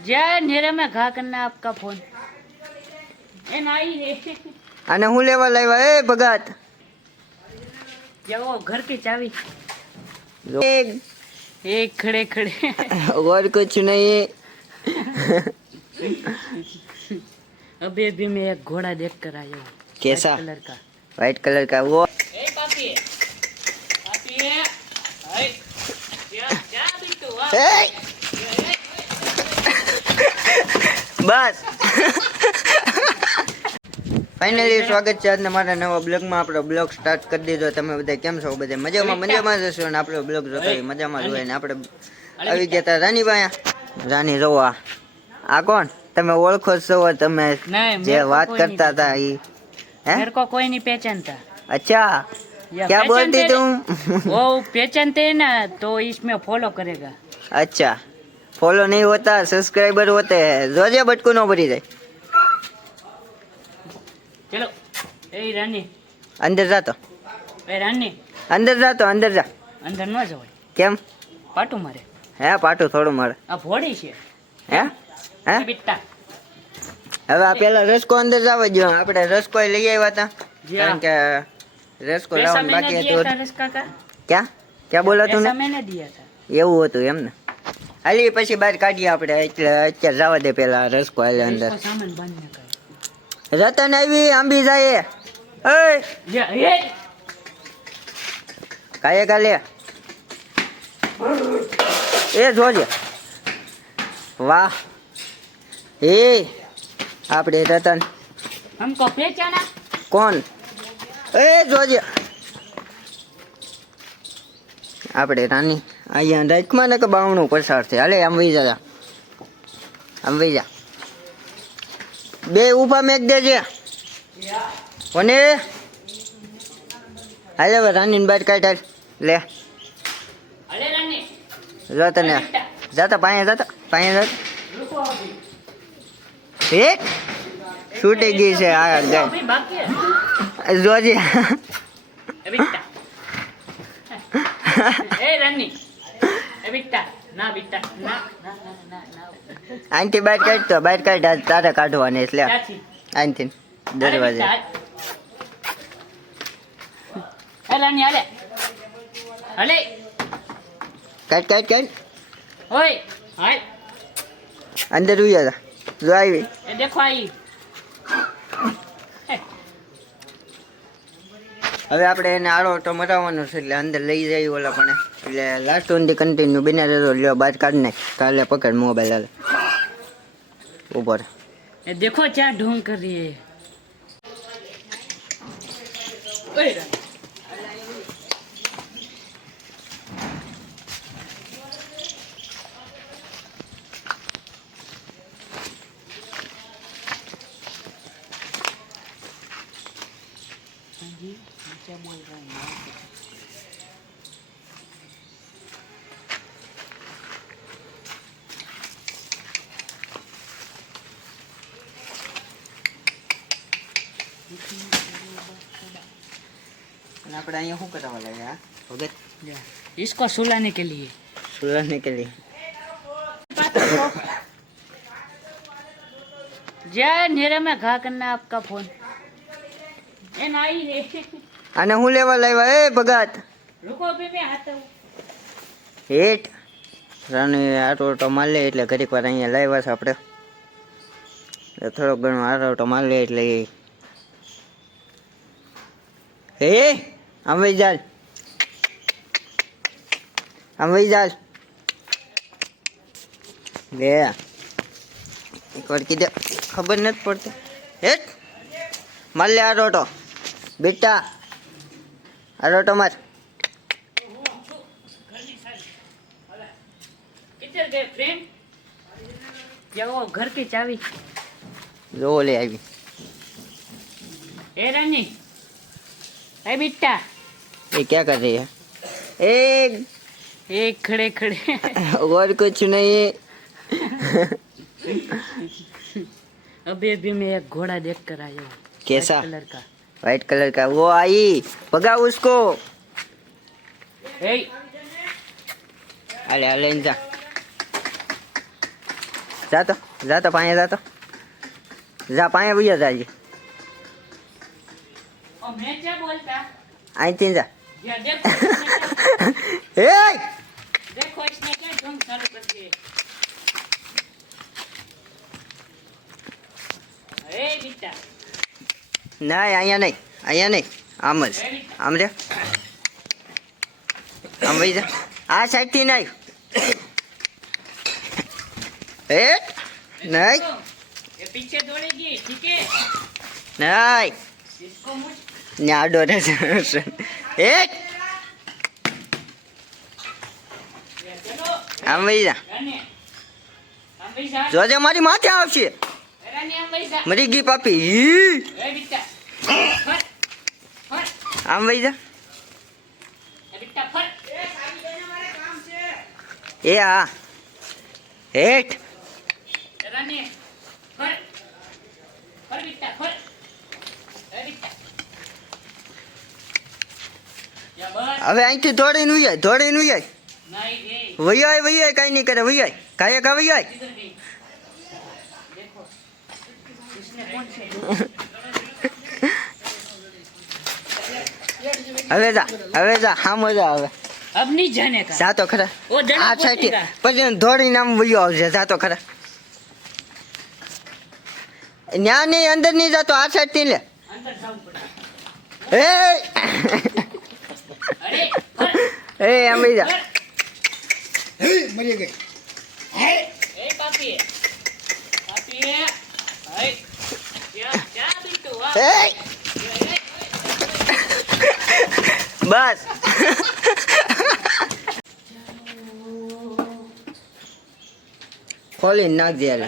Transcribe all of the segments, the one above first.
जय अंधेरे में घा करना आपका फोन ए नहीं है આને હું લેવા લાવ્યા એ ભગત जाओ घर की चाबी એક एक खड़े खड़े और कुछ नहीं अभी अभी मैं एक घोड़ा देख कर आया हूँ कैसा कलर का व्हाइट कलर का वो ए पापी पापी हाय क्या क्या बिट्टू બસ ફાઇનલી સ્વાગત છે આજના મારા નવા બ્લોગમાં આપણો બ્લોગ સ્ટાર્ટ કરી દીધો તમે બધા કેમ છો બધા મજામાં મજામાં જ હશો ને આપણો બ્લોગ જોતા હોય મજામાં જ હોય ને આપણે આવી ગયા હતા રાની ભાયા રાની જોવા આ કોણ તમે ઓળખો જ છો તમે नहीं જે मेरे को વાત कोई नहीं કરતા હતા ઈ હે मेरे को कोई नहीं पहचानता અચ્છા या क्या बोलती पहचानते तुम वो पहचानते हैं ना तो इसमें फॉलो करेगा अच्छा फॉलो नहीं होता सब्सक्राइबर होते हैं જોજે બટકું નો ભરી જાય चलो ए रानी અંદર જાતો ए रानी અંદર જાતો અંદર જા અંદર ન જવાય કેમ પાટું મારે હે પાટું થોડું મળે આ ભોળી છે હે હે એ બિટ્ટા હવે આ પેલા રસકો અંદર જવા દો આપણે રસકો લઈ આવ્યા હતા જી કારણ કે રસકો पैसा લાવવાનું मैंने બાકી दिया હતું था रस्का का ક્યાં ક્યાં બોલો તું पैसा ને मैंने दिया था એવું હતું એમ ને હાલી પછી બહાર કાઢીએ આપણે. એટલે અત્યારે જવા દે પેલા રસકો હાલે અંદર. રતન આવી આંબી જાય. કાલે કાલે? એ જોજે. વાહ. એ આપણે રતન. કોણ? એ જોજે. આપણે રાની. અહીંયા રાખમાં ને કે બાવણું પસાર છે હાલે આમ વહી જા આમ વહી જા. બે ઊભા મેક દેજે. કોને? હાલે હવે રાનીને બહાર કાઢ લે. જો તને. જાતા પાયા જાતા પાયા જાતા. એક છૂટી ગઈ છે આ ગઈ જોજે. એ રાની બેટા ના બેટા ના. ના ના ના આંટી બહાર કાઢ તો બહાર કાઢ તારે કાઢવાની એટલે. આંટી દરવાજે. હેલા. ની હાલે. હાલે. કાઢ કાઢ કાઢ. ઓય હાય અંદર ઉયા જો. આવી. દેખો આવી હવે આપણે એને આડો તો છે એટલે અંદર લઈ જાય ઓલા પણ. એટલે લાસ્ટ સુધી કન્ટિન્યુ બિના રહેતો લ્યો બહાર કાઢ નાખ. કાલે પકડ મોબાઈલ હાલ. ઉપર એ દેખો ચા ઢોંગ કરીએ આપણે અહીંયા શું કરાવવા લાગ્યા ભગત या, इसको सुलाने के लिए સુરત નીકળી जय अंधेरे में घा करना आपका फोन ए नहीं रे આને હું લેવા લાવ્યા એ ભગત रुको अभी मैं आता हूँ હેઠ રાની આટો ઓટો માર લે એટલે ઘડીક વાર અહીંયા લાવ્યા છે આપણે એટલે થોડોક ઘણો આટો ઓટો માર લે એટલે એ હે આમ વહી જા આમ વહી જા એક વાર કીધે ખબર નથી પડતી. હેટ. માર આ રોટો. બેટા આ રોટો માર. ઘર કે ચાવી. જો લે આવી. એ રાની એ બેટા. ये क्या कर रही है? एक। एक खड़े खड़े। और कुछ नहीं। अभी अभी मैं एक घोड़ा देख कर आया हूँ। कैसा? कलर का। व्हाइट कलर का। वो आई। भगा उसको। अरे अरे जा जा तो जा तो पाए जा तो। जा पाए भैया जाइए मैं क्या बोलता? आई तीन जा। એ क्या- देखो इसने क्या ढंग चालू कर दिए ए बेटा ના અહીંયા નહીં અહીંયા નહીં આમ જ આમ રે આમ વહી જા આ સાઈડથી નહીં એ નહીં ये पीछे दौड़ेगी ठीक है નહીં इसको मुझ ને આ ડોરે એક. આમ ભાઈ જોજે મારી માથે આવશે. મરી ગઈ પાપી. આમ ભાઈ જા. એ આ હેઠ. ફર ફર બેટા ફર હવે અહીંથી દોડીને ઉયાયનું ઉયાય વૈયાય વૈયાય કઈ નહીં કરે વૈયાય કાંઈ કા વૈયાય હવે જા હવે જા હા મજા આવે. અબ નહીં જાને કા? જા તો ખરા. આ સાઈડ પછી દોડીને નામ વૈયો આવશે જા તો ખરા. ન્યા નહીં અંદર નહીં જાતો આ સાઈડથી લે. એ! હે મરી ગઈ. બસ. ખોલી નાખજે ખોલી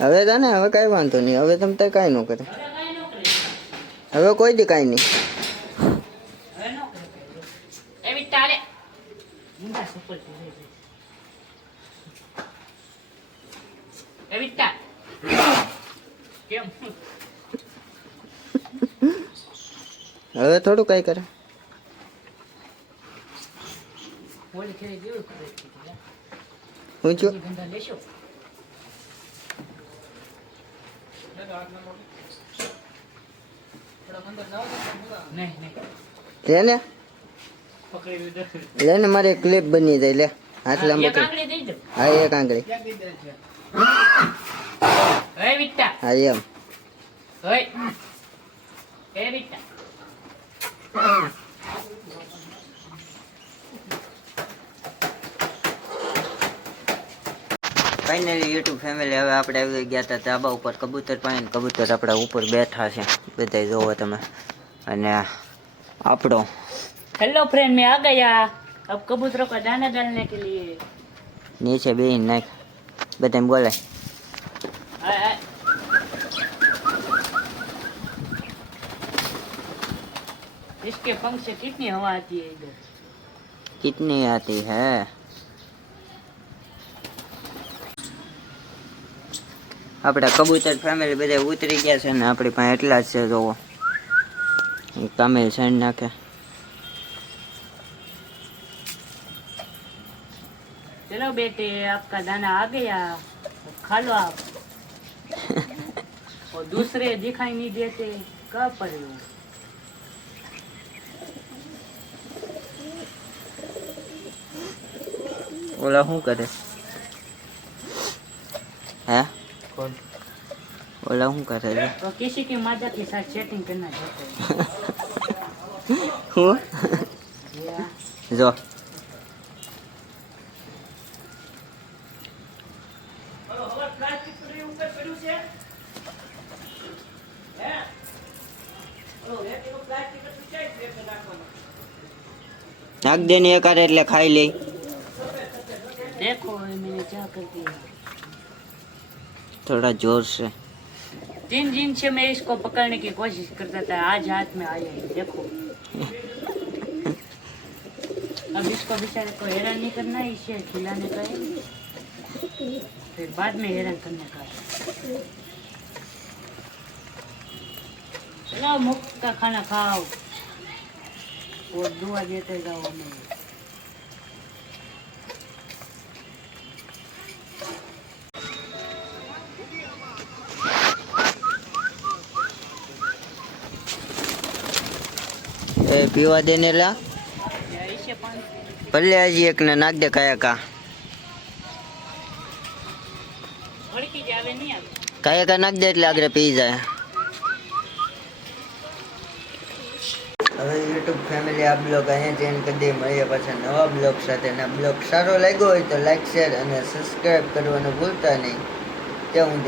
હવે તા ને હવે કાંઈ વાંધો નહીં. હવે તમે તો કાંઈ ન કરે. હવે કાંઈ દી કાંઈ નહીં. હવે થોડું કાંઈ કરે. હું છું? લે ને. પકડી લે ને મારે ક્લિપ બની જાય લે. હાથ લાંબો એક કર. આંગળી દઈ દો હા એક આંગળી. હા એમ. એ ફાઇનલી યુટ્યુબ ફેમિલી હવે આપણે આવી ગયા હતા ધાબા ઉપર કબૂતર પાણી કબૂતર આપણા ઉપર બેઠા છે બધા જોવો તમે અને આપણો हेलो फ्रेंड मैं आ गया अब कबूतरों को दाना डालने के लिए નીચે બેહીને નાખ બધા બોલાય आए, आए। इसके पंख से कितनी हवा आती है इधर કિતની આતી હે આપણા કબૂતર ફેમિલી બધા ઉતરી ગયા છે ને આપણી પાસે એટલા જ છે જોવો કામે સણ નાખે चलो बेटे आपका दाना आ गया अब खा लो आप और दूसरे दिखाई नहीं देते कब पड़े हो ઓલા શું કરે कॉल हूँ कर रहे तो किसी की मदद के साथ चैटिंग करना चाहते हो हूँ जो देनी खाई ले देखो मैंने क्या कर दिया थोड़ा ज़ोर से। जिन जिन से मैं इसको पकड़ने की कोशिश करता था, आज हाथ में आ जाए देखो। अब इसको बेचारे को हैरान नहीं करना है इसे खिलाने का है। फिर बाद में हैरान करने का है। चलो, मुफ़्त का खाना खाओ। और दुआ देते जाओ हमें। પીવા દે ને ભલે હજી એક ને નાખ દે કયા કા. કયા કા નાખ દે એટલે આગળ પી જાય. હવે યુટ્યુબ ફેમિલી આ બ્લોગ અહીંયા જઈને કદી મળીએ પાછા નવા બ્લોગ સાથે. અને બ્લોગ સારો લાગ્યો હોય તો લાઈક, શેર અને સબસ્ક્રાઈબ કરવાનું ભૂલતા નહીં. ત્યાં હું